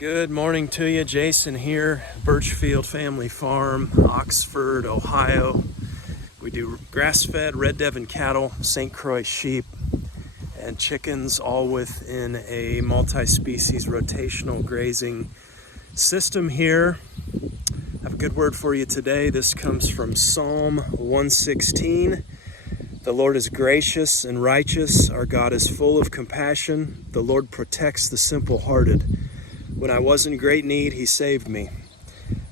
Good morning to you. Jason here, Birchfield Family Farm, Oxford, Ohio. We do grass-fed red Devon cattle, St. Croix sheep, and chickens, all within a multi-species rotational grazing system here. I have a good word for you today. This comes from Psalm 116. The Lord is gracious and righteous. Our God is full of compassion. The Lord protects the simple-hearted. When I was in great need, he saved me.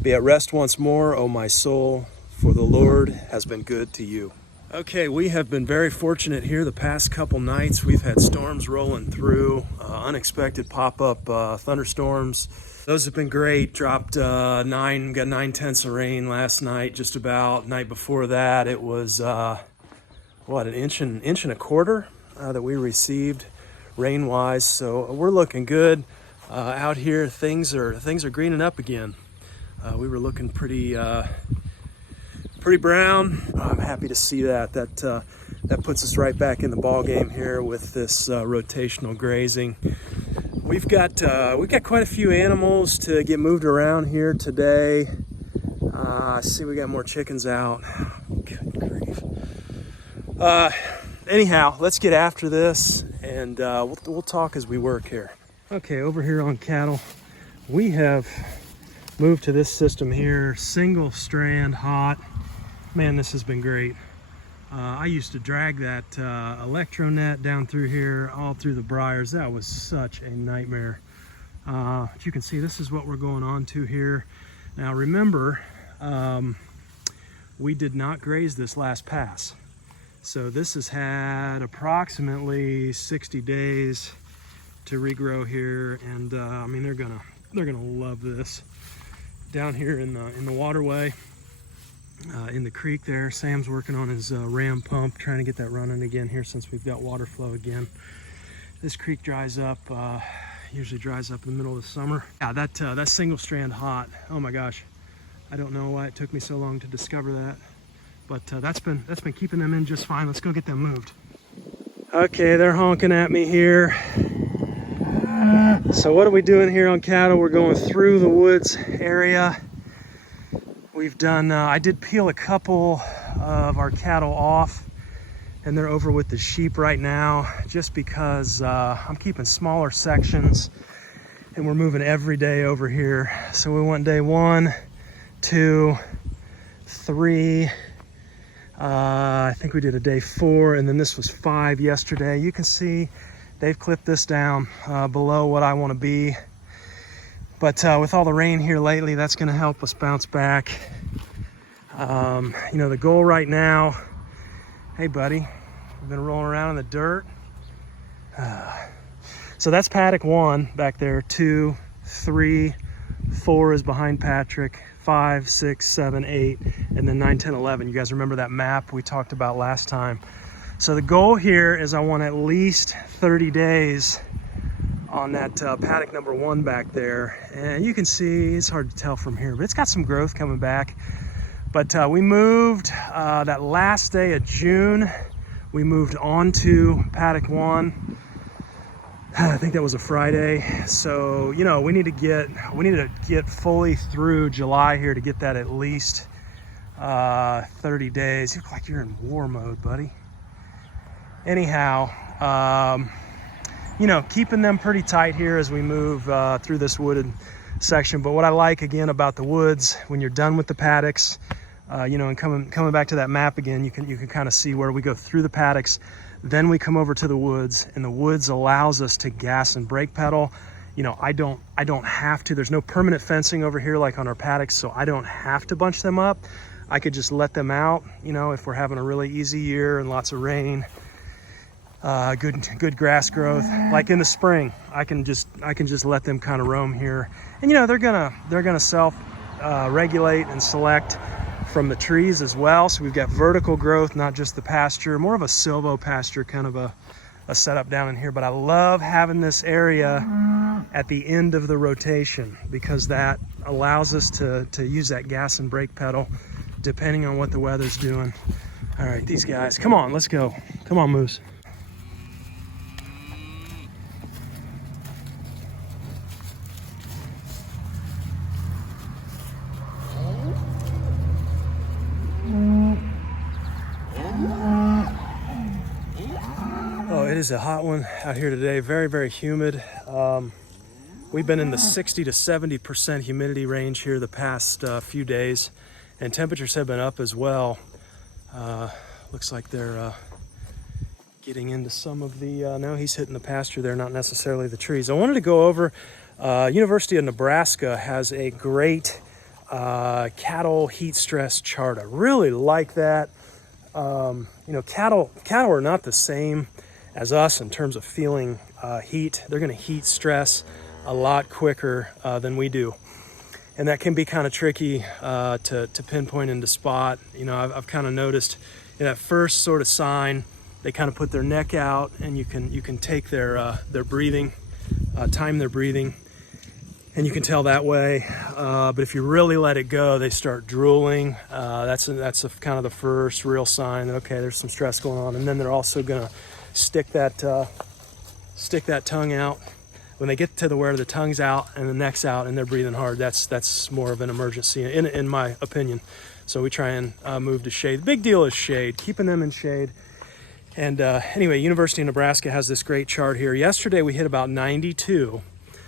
Be at rest once more, O my soul, for the Lord has been good to you. Okay, we have been very fortunate here the past couple nights. We've had storms rolling through, unexpected pop-up thunderstorms. Those have been great. Dropped got 9/10 of rain last night, just about. Night before that, it was, an inch and a quarter that we received rain-wise. So we're looking good. Out here, things are greening up again. We were looking pretty brown. I'm happy to see that. That puts us right back in the ball game here with this rotational grazing. We've got quite a few animals to get moved around here today. I see we got more chickens out. Good grief. Anyhow, let's get after this, and we'll talk as we work here. Okay, over here on cattle, we have moved to this system here, single strand hot. Man, this has been great. I used to drag that electro net down through here, all through the briars. That was such a nightmare. As you can see, this is what we're going on to here. Now remember, we did not graze this last pass. So this has had approximately 60 days to regrow here, and I mean they're gonna love this. Down here in the waterway, in the creek there, Sam's working on his ram pump, trying to get that running again here since we've got water flow again. This creek dries up, usually dries up in the middle of the summer. Yeah, that single strand hot. Oh my gosh, I don't know why it took me so long to discover that, but that's been keeping them in just fine. Let's go get them moved. Okay, they're honking at me here. So what are we doing here on cattle? We're going through the woods area. We've done, I did peel a couple of our cattle off, and they're over with the sheep right now, just because I'm keeping smaller sections and we're moving every day over here. So we went day 1, 2, 3, I think we did a day 4, and then this was 5 yesterday. You can see they've clipped this down below what I want to be. But with all the rain here lately, that's going to help us bounce back. You know, the goal right now, hey buddy, we've been rolling around in the dirt. So that's paddock 1 back there. 2, 3, 4 is behind Patrick. 5, 6, 7, 8, and then 9, 10, 11. You guys remember that map we talked about last time? So the goal here is I want at least 30 days on that paddock number 1 back there. And you can see, it's hard to tell from here, but it's got some growth coming back. But we moved that last day of June, we moved on to paddock 1. I think that was a Friday. So, you know, we need to get fully through July here to get that at least 30 days. You look like you're in war mode, buddy. Anyhow, you know, keeping them pretty tight here as we move through this wooded section. But what I like, again, about the woods, when you're done with the paddocks, you know, and coming back to that map again, you can kind of see where we go through the paddocks, then we come over to the woods, and the woods allows us to gas and brake pedal. You know, I don't have to. There's no permanent fencing over here like on our paddocks, so I don't have to bunch them up. I could just let them out, you know, if we're having a really easy year and lots of rain. Good grass growth, like in the spring, I can just let them kind of roam here, and you know they're gonna self regulate and select from the trees as well. So we've got vertical growth, not just the pasture, more of a silvo pasture kind of a setup down in here. But I love having this area at the end of the rotation because that allows us to use that gas and brake pedal depending on what the weather's doing. All right, these guys, come on, let's go. Come on, Moose. is a hot one out here today. Very, very humid. We've been in the 60 to 70% humidity range here the past few days, and temperatures have been up as well. Looks like they're getting into some of the, no, he's hitting the pasture there, not necessarily the trees. I wanted to go over, University of Nebraska has a great cattle heat stress chart. I really like that. You know, cattle are not the same as us in terms of feeling heat. They're going to heat stress a lot quicker than we do, and that can be kind of tricky to pinpoint and to spot. You know, I've kind of noticed in that first sort of sign, they kind of put their neck out, and you can take their breathing, time their breathing, and you can tell that way. But if you really let it go, they start drooling. That's kind of the first real sign that, okay, there's some stress going on. And then they're also gonna stick that tongue out. When they get to where the tongue's out and the neck's out and they're breathing hard, that's more of an emergency in my opinion. So we try and move to shade. The big deal is shade, keeping them in shade. And anyway, University of Nebraska has this great chart here. Yesterday we hit about 92.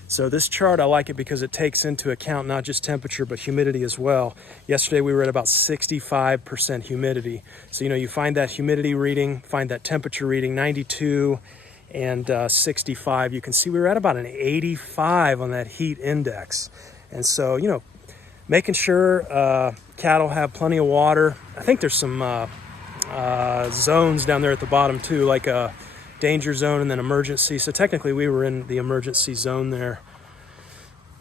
So this chart, I like it because it takes into account not just temperature, but humidity as well. Yesterday we were at about 65% humidity. So, you know, you find that humidity reading, find that temperature reading, 92 and 65. You can see we were at about an 85 on that heat index. And so, you know, making sure cattle have plenty of water. I think there's some zones down there at the bottom too, like a danger zone and then emergency. So technically we were in the emergency zone there.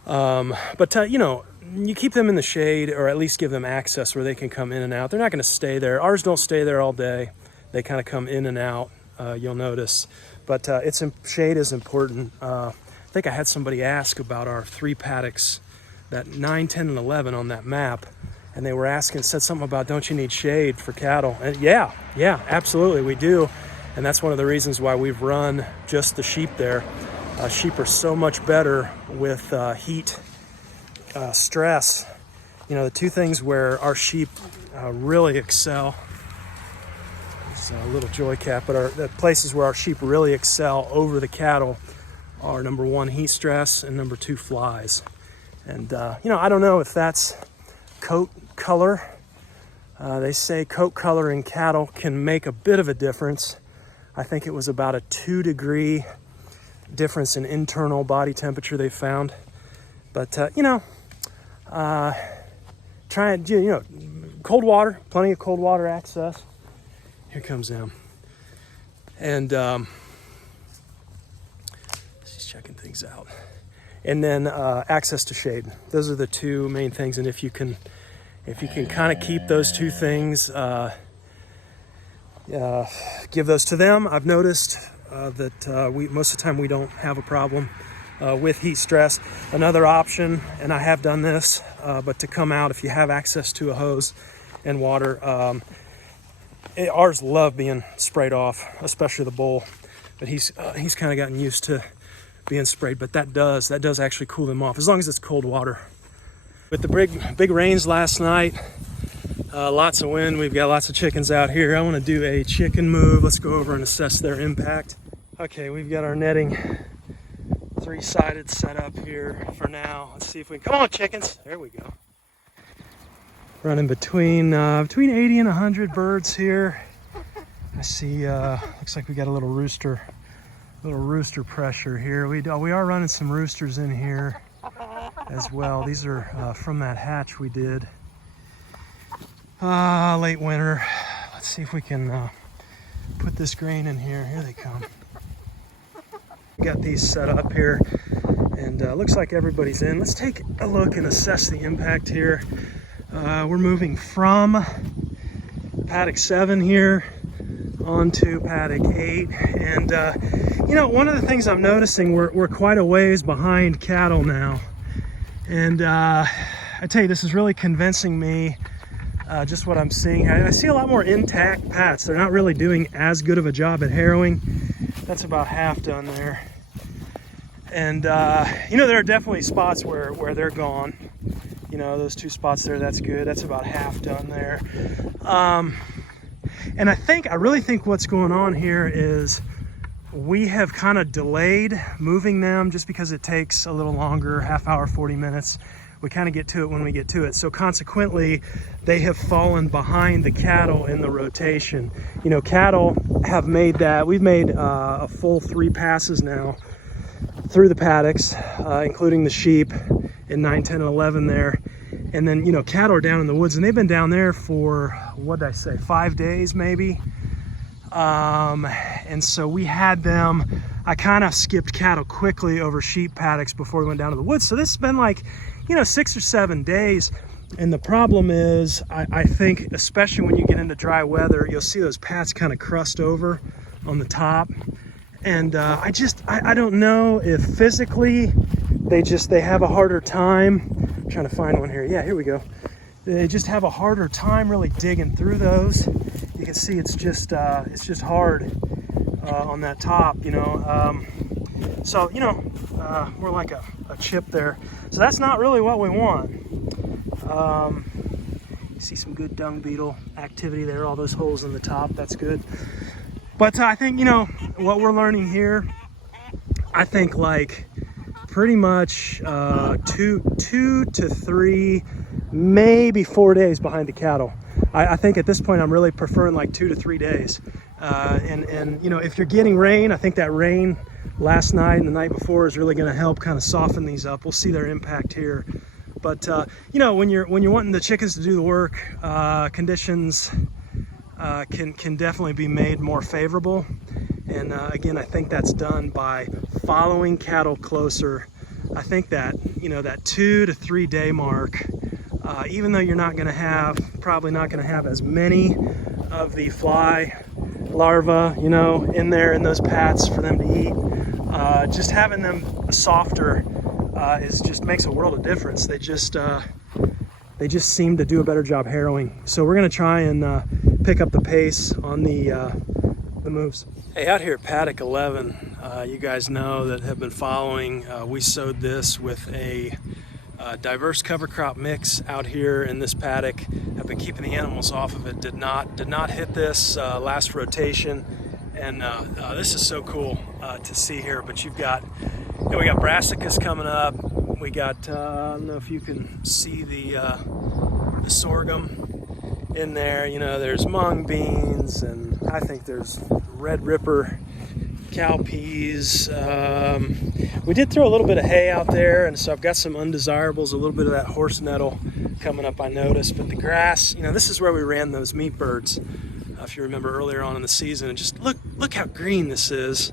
But you know, you keep them in the shade, or at least give them access where they can come in and out. They're not going to stay there. Ours don't stay there all day. They kind of come in and out, you'll notice. But shade is important. I think I had somebody ask about our 3 paddocks, that 9, 10, and 11 on that map. And they were asking, said something about, don't you need shade for cattle? And yeah, absolutely, we do. And that's one of the reasons why we've run just the sheep there. Sheep are so much better with heat stress. You know, the two things where our sheep really excel, it's a little joy cap, but the places where our sheep really excel over the cattle are, number 1, heat stress, and number 2, flies. And, you know, I don't know if that's coat color. They say coat color in cattle can make a bit of a difference. I think it was about a 2-degree difference in internal body temperature they found. But, you know, try and, you know, cold water, plenty of cold water access. Here comes them. And she's checking things out. And then access to shade. Those are the 2 main things. And if you can kind of keep those 2 things, give those to them. I've noticed that most of the time we don't have a problem with heat stress. Another option, and I have done this, but to come out if you have access to a hose and water. Ours love being sprayed off, especially the bull, but he's kind of gotten used to being sprayed. But that does actually cool them off, as long as it's cold water. With the big rains last night, lots of wind, we've got lots of chickens out here. I want to do a chicken move. Let's go over and assess their impact. Okay, we've got our netting 3-sided set up here for now. Let's see if we can, come on chickens, there we go. Running between 80 and 100 birds here. I see, looks like we got a little rooster pressure here. We are running some roosters in here as well. These are from that hatch we did late winter. Let's see if we can put this grain in here. Here they come. We got these set up here, and looks like everybody's in. Let's take a look and assess the impact here. We're moving from paddock 7 here onto paddock 8, and you know, one of the things I'm noticing, we're quite a ways behind cattle now, and I tell you, this is really convincing me. Just what I'm seeing. I see a lot more intact pats. They're not really doing as good of a job at harrowing. That's about half done there. And you know, there are definitely spots where they're gone. You know, those 2 spots there, that's good. That's about half done there. And I really think what's going on here is we have kind of delayed moving them just because it takes a little longer, half hour, 40 minutes. We kind of get to it when we get to it. So consequently, they have fallen behind the cattle in the rotation. You know, cattle have made that. We've made a full 3 passes now through the paddocks, including the sheep in 9, 10, and 11 there. And then, you know, cattle are down in the woods, and they've been down there for, what did I say, 5 days maybe? And so we had them, I kind of skipped cattle quickly over sheep paddocks before we went down to the woods. So this has been like, you know, 6 or 7 days. And the problem is, I think, especially when you get into dry weather, you'll see those pads kind of crust over on the top. And I don't know if physically they have a harder time. I'm trying to find one here. Yeah, here we go. They just have a harder time really digging through those. You can see it's just hard on that top, you know. So, you know, more like a chip there. So that's not really what we want. You see some good dung beetle activity there, all those holes in the top, that's good. But I think, you know, what we're learning here, I think like pretty much 2 to 3, maybe 4 days behind the cattle. I think at this point I'm really preferring like 2 to 3 days. And you know, if you're getting rain, I think that rain last night and the night before is really going to help kind of soften these up. We'll see their impact here. But you know, when you're wanting the chickens to do the work, conditions can definitely be made more favorable. And again, I think that's done by following cattle closer. I think that, you know, that 2 to 3 day mark, even though you're probably not going to have as many of the fly larvae, you know, in there in those pats for them to eat, just having them softer just makes a world of difference. They just seem to do a better job harrowing. So we're going to try and pick up the pace on the moves. Hey, out here at paddock 11, you guys know that have been following, we sowed this with a diverse cover crop mix out here in this paddock. I've been keeping the animals off of it. Did not hit this last rotation, and this is so cool to see here. But we got brassicas coming up. We got I don't know if you can see the sorghum in there. You know, there's mung beans, and I think there's red ripper cowpeas. We did throw a little bit of hay out there, and so I've got some undesirables, a little bit of that horse nettle coming up, I noticed. But the grass, you know, this is where we ran those meat birds, if you remember earlier on in the season. And just look how green this is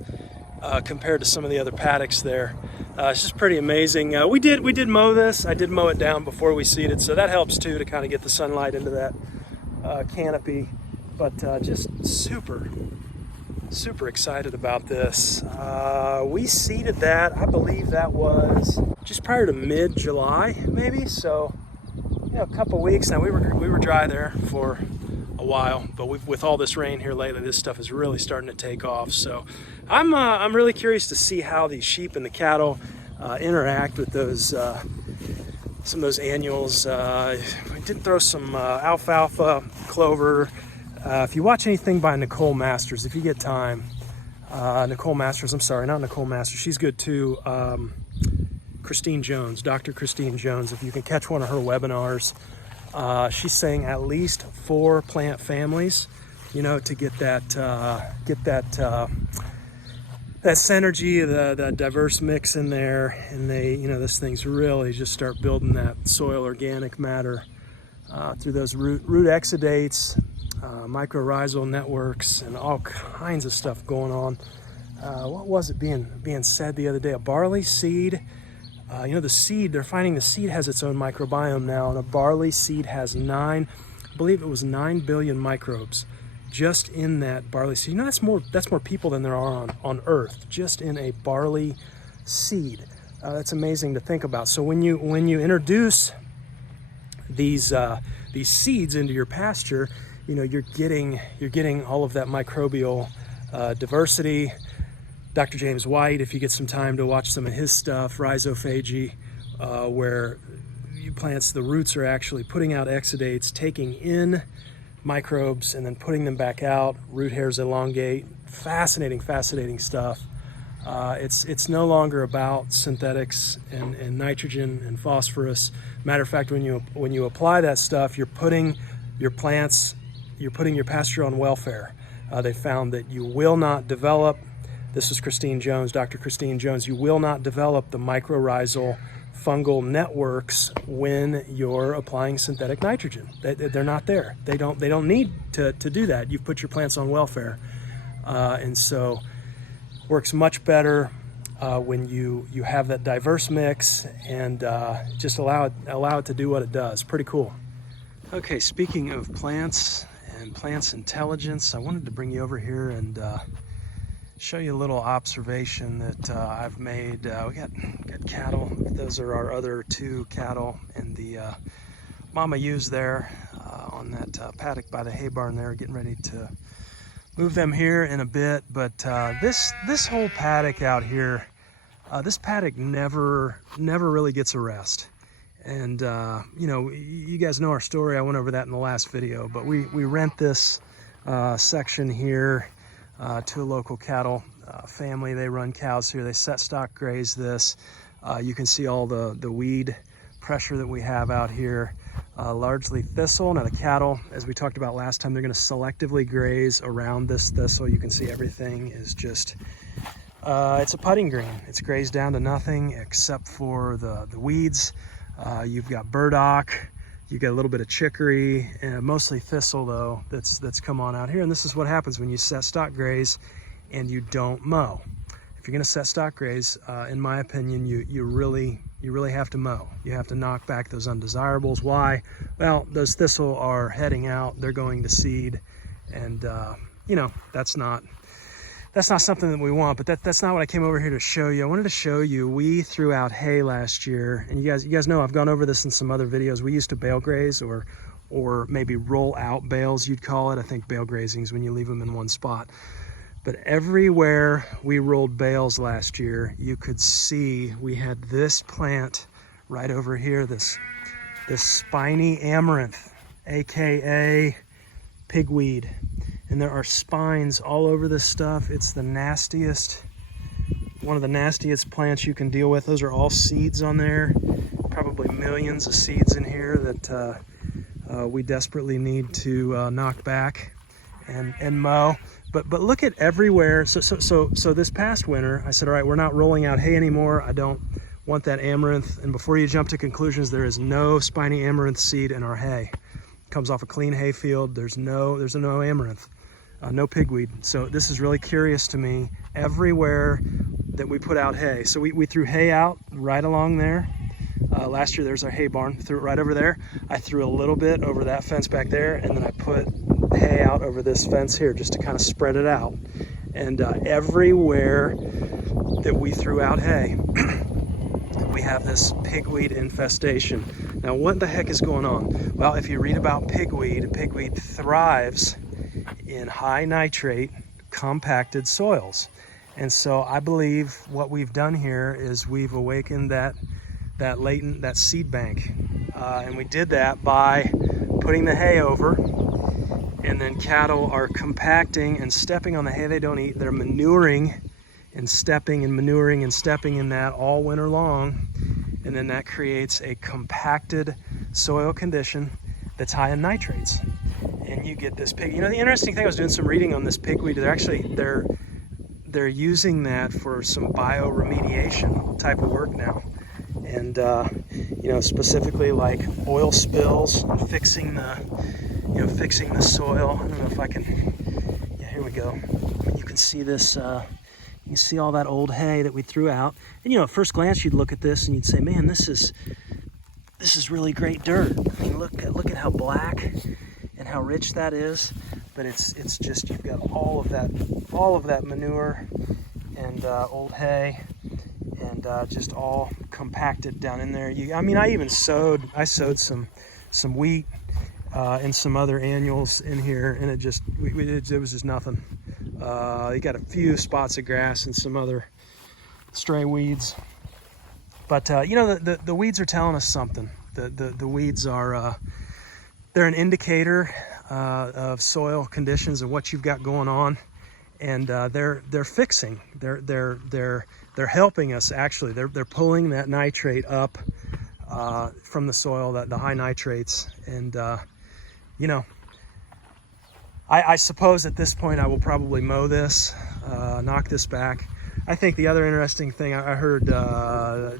compared to some of the other paddocks there. It's just pretty amazing. We did mow this. I did mow it down before we seeded, so that helps too, to kind of get the sunlight into that canopy. But just super excited about this. We seeded that, I believe that was just prior to mid-July, maybe. So, you know, a couple weeks now. We were dry there for a while, but with all this rain here lately, this stuff is really starting to take off. So, I'm really curious to see how these sheep and the cattle interact with those some of those annuals. We did throw some alfalfa, clover. If you watch anything by Nicole Masters, if you get time, Nicole Masters, I'm sorry, not Nicole Masters, she's good too. Christine Jones, Dr. Christine Jones, if you can catch one of her webinars, she's saying at least 4 plant families, you know, to get that synergy, the diverse mix in there, and you know, this thing's really just start building that soil organic matter through those root exudates, mycorrhizal networks, and all kinds of stuff going on. What was it being said the other day? A barley seed. You know, the seed, they're finding the seed has its own microbiome now, and a barley seed has 9 billion microbes just in that barley seed. You know, that's more people than there are on Earth, just in a barley seed. That's amazing to think about. So when you introduce these seeds into your pasture, you know, you're getting all of that microbial diversity. Dr. James White, if you get some time to watch some of his stuff, rhizophagy, where plants, the roots are actually putting out exudates, taking in microbes and then putting them back out. Root hairs elongate, fascinating stuff. It's no longer about synthetics and nitrogen and phosphorus. Matter of fact, when you apply that stuff, you're putting your pasture on welfare. They found that you will not develop, this is Christine Jones, Dr. Christine Jones, you will not develop the mycorrhizal fungal networks when you're applying synthetic nitrogen. They're not there. They don't need to do that. You've put your plants on welfare. And so works much better when you have that diverse mix and just allow it to do what it does. Pretty cool. Okay, speaking of plants and plants intelligence, I wanted to bring you over here and show you a little observation that I've made. We got cattle. Those are our other 2 cattle and the mama ewes there on that paddock by the hay barn there, getting ready to move them here in a bit. But this whole paddock out here, this paddock never really gets a rest. And you know, you guys know our story. I went over that in the last video, but we rent this section here to a local cattle family. They run cows here. They set stock graze this. You can see all the weed pressure that we have out here. Largely thistle. Now the cattle, as we talked about last time, they're going to selectively graze around this thistle. You can see everything is just, it's a putting green. It's grazed down to nothing except for the weeds. You've got burdock, you've got a little bit of chicory, and mostly thistle though that's come on out here. And this is what happens when you set stock graze and you don't mow. If you're going to set stock graze, in my opinion, you really have to mow. You have to knock back those undesirables. Why? Well, those thistle are heading out. They're going to seed, and you know, that's not something that we want. But that's not what I came over here to show you. I wanted to show you, we threw out hay last year, and you guys know I've gone over this in some other videos. We used to bale graze or maybe roll out bales, you'd call it. I think bale grazing is when you leave them in one spot. But everywhere we rolled bales last year, you could see we had this plant right over here, this spiny amaranth, AKA pigweed. And there are spines all over this stuff. It's the nastiest, one of the nastiest plants you can deal with. Those are all seeds on there. Probably millions of seeds in here that we desperately need to knock back and mow. But look at everywhere. So this past winter, I said, all right, we're not rolling out hay anymore. I don't want that amaranth. And before you jump to conclusions, there is no spiny amaranth seed in our hay. It comes off a clean hay field. There's no amaranth, no pigweed. So this is really curious to me. Everywhere that we put out hay. So we threw hay out right along there. Last year, there's our hay barn. Threw it right over there. I threw a little bit over that fence back there, and then I put hay out over this fence here just to kind of spread it out. And everywhere that we threw out hay, we have this pigweed infestation. Now, what the heck is going on? Well, if you read about pigweed thrives in high nitrate, compacted soils. And so I believe what we've done here is we've awakened that seed bank. And we did that by putting the hay over, and then cattle are compacting and stepping on the hay they don't eat. They're manuring and stepping and manuring and stepping in that all winter long. And then that creates a compacted soil condition that's high in nitrates. And you get this pig. You know, the interesting thing, I was doing some reading on this pigweed. They're using that for some bioremediation type of work now. And you know, specifically like oil spills and fixing the soil. I don't know if I can, yeah, here we go. You can see this, you can see all that old hay that we threw out. And you know, at first glance you'd look at this and you'd say, man, this is really great dirt. I mean, look at how black and how rich that is. But it's just, you've got all of that manure and old hay, and just all compacted down in there. I mean, I sowed some wheat and some other annuals in here, and it was just nothing. You got a few spots of grass and some other stray weeds, but you know, the weeds are telling us something. The weeds are they're an indicator of soil conditions and what you've got going on. and they're fixing. They're helping us actually. They're pulling that nitrate up from the soil, the high nitrates, and you know, I suppose at this point I will probably mow this, knock this back. I think the other interesting thing, I heard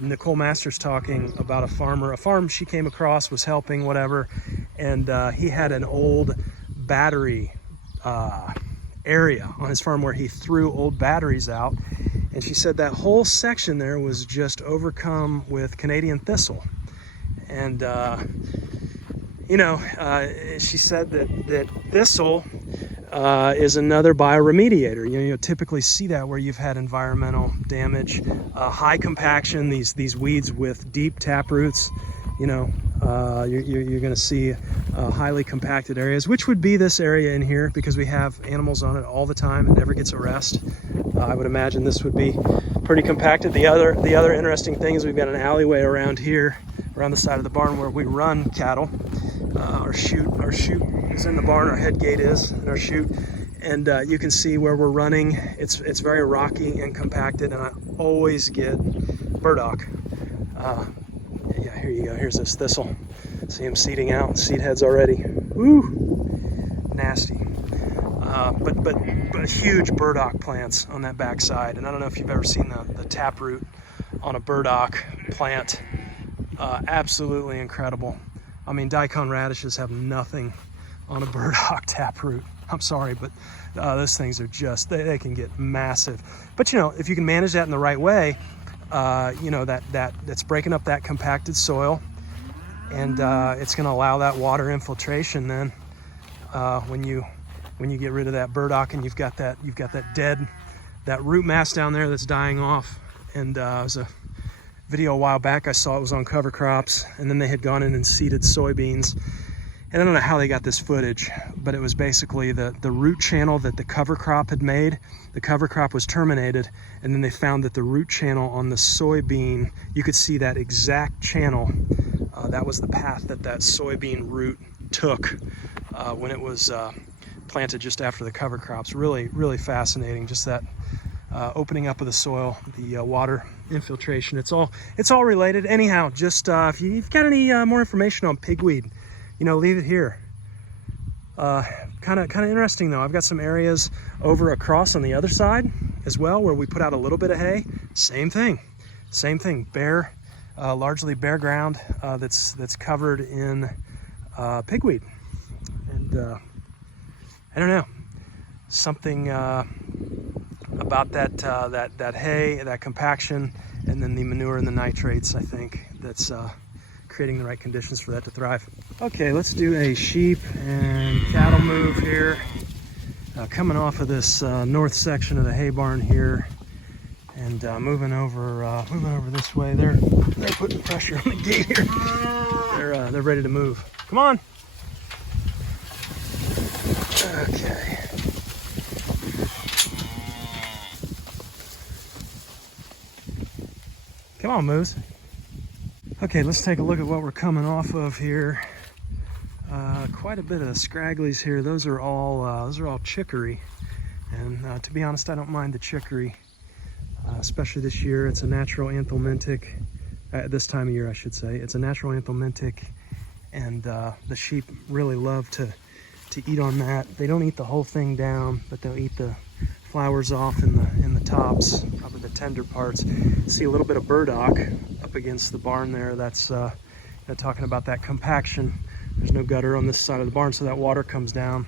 Nicole Masters talking about a farm she came across, was helping, whatever, and he had an old battery area on his farm where he threw old batteries out, and she said that whole section there was just overcome with Canadian thistle. And you know, she said that thistle is another bioremediator. You know, you'll typically see that where you've had environmental damage, high compaction, these weeds with deep tap roots. You know, you're going to see highly compacted areas, which would be this area in here, because we have animals on it all the time and never gets a rest. I would imagine this would be pretty compacted. The other interesting thing is we've got an alleyway around here, around the side of the barn where we run cattle. Our chute is in the barn, our head gate is, and our chute. And you can see where we're running. It's very rocky and compacted, and I always get burdock. Yeah, here you go. Here's this thistle. See him seeding out, seed heads already. Woo, nasty. But huge burdock plants on that backside. And I don't know if you've ever seen the taproot on a burdock plant. Absolutely incredible. I mean, daikon radishes have nothing on a burdock taproot. I'm sorry, but those things are just, they can get massive. But you know, if you can manage that in the right way, you know, that's breaking up that compacted soil, and it's going to allow that water infiltration then when you get rid of that burdock, and you've got that root mass down there that's dying off. And it was a video a while back I saw, it was on Cover Crops, and then they had gone in and seeded soybeans. And I don't know how they got this footage, but it was basically the root channel that the cover crop had made. The cover crop was terminated, and then they found that the root channel on the soybean, you could see that exact channel. That was the path that soybean root took when it was planted just after the cover crops. Really, really fascinating, just that opening up of the soil, the water infiltration. It's all related. Anyhow, just if you've got any more information on pigweed, you know, leave it here. Kind of interesting though. I've got some areas over across on the other side as well where we put out a little bit of hay. Same thing. Bare, largely bare ground that's covered in pigweed. And I don't know, something about that hay, that compaction, and then the manure and the nitrates, I think, that's creating the right conditions for that to thrive. Okay, let's do a sheep and cattle move here. Coming off of this north section of the hay barn here, and moving over this way. They're putting pressure on the gate here. They're ready to move. Come on. Okay. Come on, Moose. Okay, let's take a look at what we're coming off of here. Quite a bit of scragglies here. Those are all chicory, and to be honest, I don't mind the chicory, especially this year. It's a natural anthelmintic. This time of year, I should say. It's a natural anthelmintic, and the sheep really love to eat on that. They don't eat the whole thing down, but they'll eat the flowers off in the tops, probably the tender parts. See a little bit of burdock up against the barn there. That's talking about that compaction. There's no gutter on this side of the barn, so that water comes down.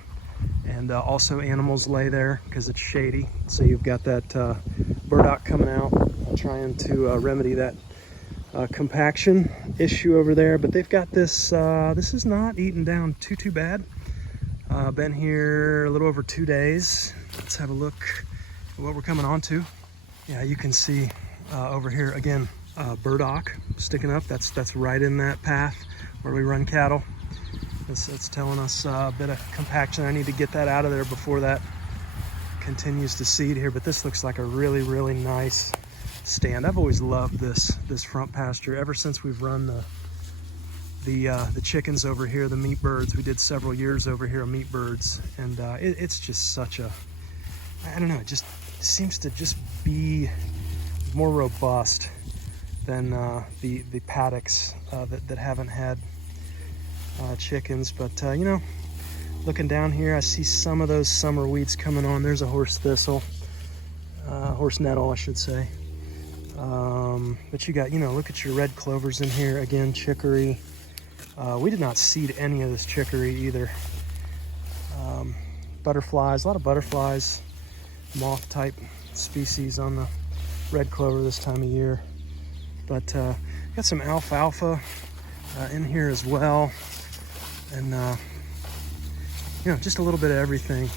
And also animals lay there because it's shady. So you've got that burdock coming out, trying to remedy that compaction issue over there. But they've got this, this is not eaten down too bad. Been here a little over 2 days. Let's have a look at what we're coming on to. Yeah, you can see over here again, burdock sticking up. That's right in that path where we run cattle. That's telling us a bit of compaction. I need to get that out of there before that continues to seed here. But this looks like a really, really nice stand. I've always loved this front pasture ever since we've run the chickens over here, the meat birds. We did several years over here of meat birds, and it's just such a I don't know, it just seems to just be more robust than the paddocks that haven't had chickens. But you know, looking down here, I see some of those summer weeds coming on. There's a horse thistle, horse nettle, I should say. But you got, you know, look at your red clovers in here. Again, chicory. We did not seed any of this chicory either. Butterflies, a lot of butterflies, moth type species on the red clover this time of year. But got some alfalfa in here as well. And you know, just a little bit of everything.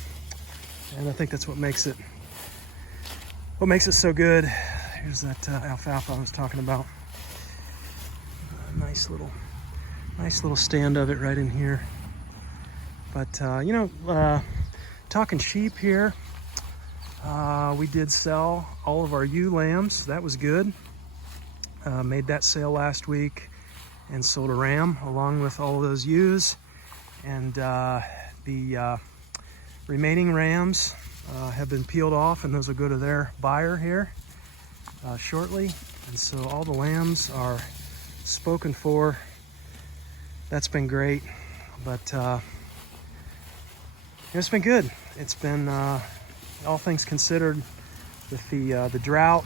And I think that's what makes it so good. Here's that alfalfa I was talking about. Nice little stand of it right in here. But you know, talking sheep here, we did sell all of our ewe lambs. That was good. Made that sale last week and sold a ram along with all of those ewes. And the remaining rams have been peeled off, and those will go to their buyer here shortly. And so all the lambs are spoken for. That's been great. But it's been good. It's been, all things considered, with the drought.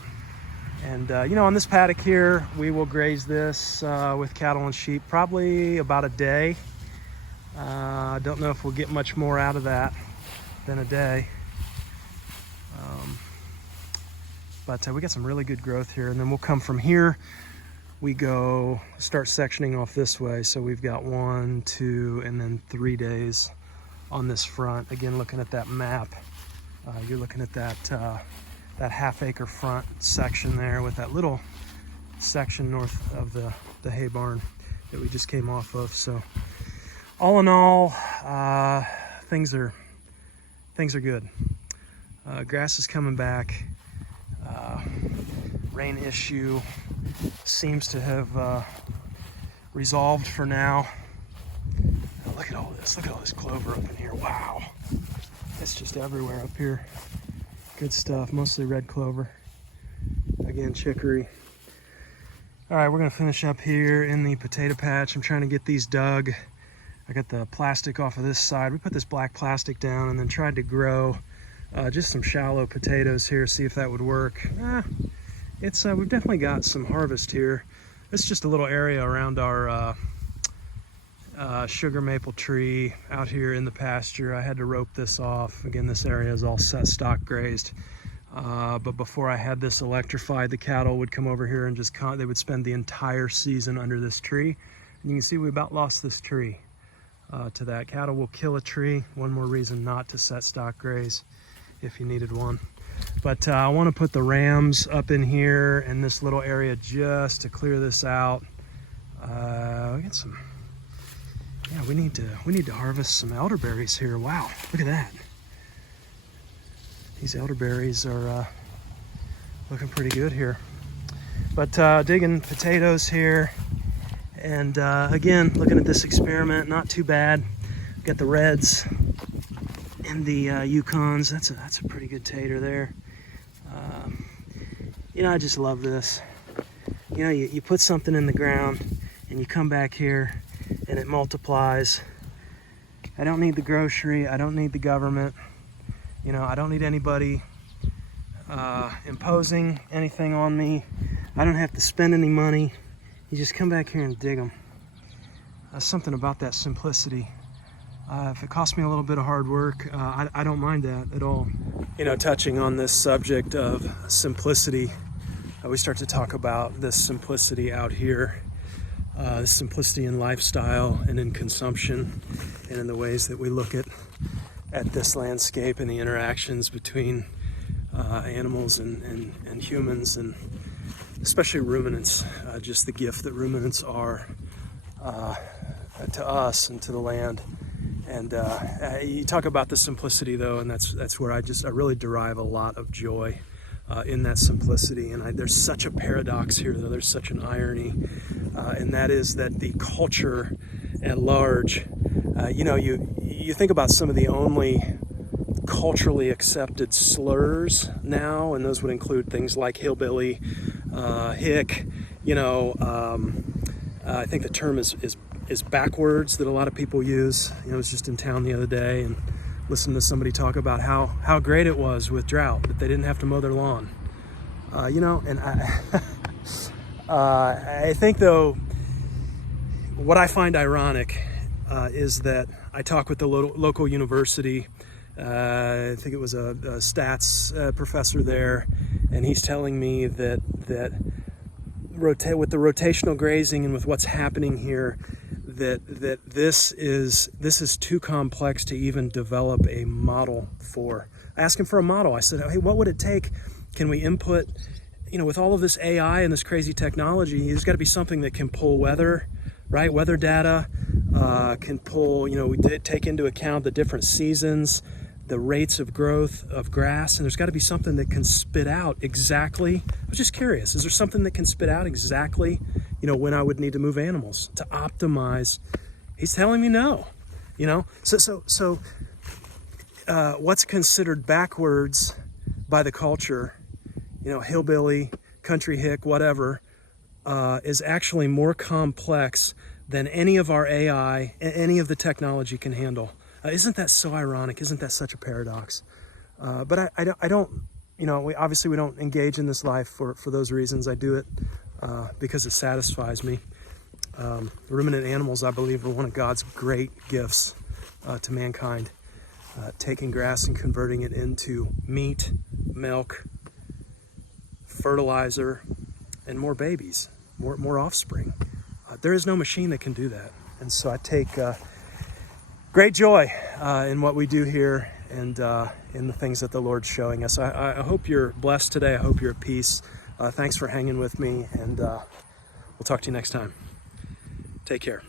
And you know, on this paddock here, we will graze this with cattle and sheep probably about a day. I don't know if we'll get much more out of that than a day. But we got some really good growth here, and then we'll come from here. We go start sectioning off this way. So we've got 1, 2, and then 3 days on this front. Again, looking at that map, you're looking at that half-acre front section there with that little section north of the hay barn that we just came off of. So all in all, things are good. Grass is coming back. Rain issue seems to have resolved for now. Look at all this. Look at all this clover up in here. Wow. It's just everywhere up here. Good stuff. Mostly red clover. Again, chicory. All right, we're going to finish up here in the potato patch. I'm trying to get these dug. I got the plastic off of this side. We put this black plastic down and then tried to grow just some shallow potatoes here, see if that would work. We've definitely got some harvest here. This is just a little area around our sugar maple tree out here in the pasture. I had to rope this off. Again, this area is all stock grazed. But before I had this electrified, the cattle would come over here and just they would spend the entire season under this tree. And you can see we about lost this tree to that. Cattle will kill a tree. One more reason not to set stock graze if you needed one. But I want to put the rams up in here in this little area just to clear this out. We got some. Yeah, we need to harvest some elderberries here. Wow, look at that. These elderberries are looking pretty good here. But digging potatoes here, and again, looking at this experiment, not too bad. Got the reds and the Yukons. That's a pretty good tater there. You know, I just love this. You know, you put something in the ground and you come back here and it multiplies. I don't need the grocery. I don't need the government. You know, I don't need anybody imposing anything on me. I don't have to spend any money. You just come back here and dig them. Something about that simplicity. If it costs me a little bit of hard work, I don't mind that at all. You know, touching on this subject of simplicity, we start to talk about this simplicity out here, this simplicity in lifestyle and in consumption, and in the ways that we look at this landscape and the interactions between animals and humans, and especially ruminants, just the gift that ruminants are to us and to the land. And you talk about the simplicity, though, and that's where I really derive a lot of joy in that simplicity. And there's such a paradox here, though. There's such an irony, and that is that the culture at large, you know, you think about some of the only culturally accepted slurs now, and those would include things like hillbilly, hick. I think the term is backwards that a lot of people use. I was just in town the other day and listened to somebody talk about how great it was with drought, that they didn't have to mow their lawn. And I think, though, what I find ironic is that I talk with the local university. I think it was a stats professor there, and he's telling me that with the rotational grazing and with what's happening here, that this is too complex to even develop a model for. I asked him for a model. I said, hey, what would it take? Can we input, with all of this AI and this crazy technology, there's got to be something that can pull weather, right? Weather data, can pull, we did take into account the different seasons, the rates of growth of grass, and there's got to be something that can spit out exactly. I was just curious, is there something that can spit out exactly, when I would need to move animals to optimize? He's telling me no, So what's considered backwards by the culture, hillbilly, country hick, whatever, is actually more complex than any of our AI, any of the technology can handle. Isn't that so ironic? Isn't that such a paradox? But I don't, we don't engage in this life for those reasons. I do it because it satisfies me. Ruminant animals, I believe, are one of God's great gifts to mankind, taking grass and converting it into meat, milk, fertilizer, and more babies, more offspring. There is no machine that can do that. And so I take great joy in what we do here and in the things that the Lord's showing us. I hope you're blessed today. I hope you're at peace. Thanks for hanging with me, and we'll talk to you next time. Take care.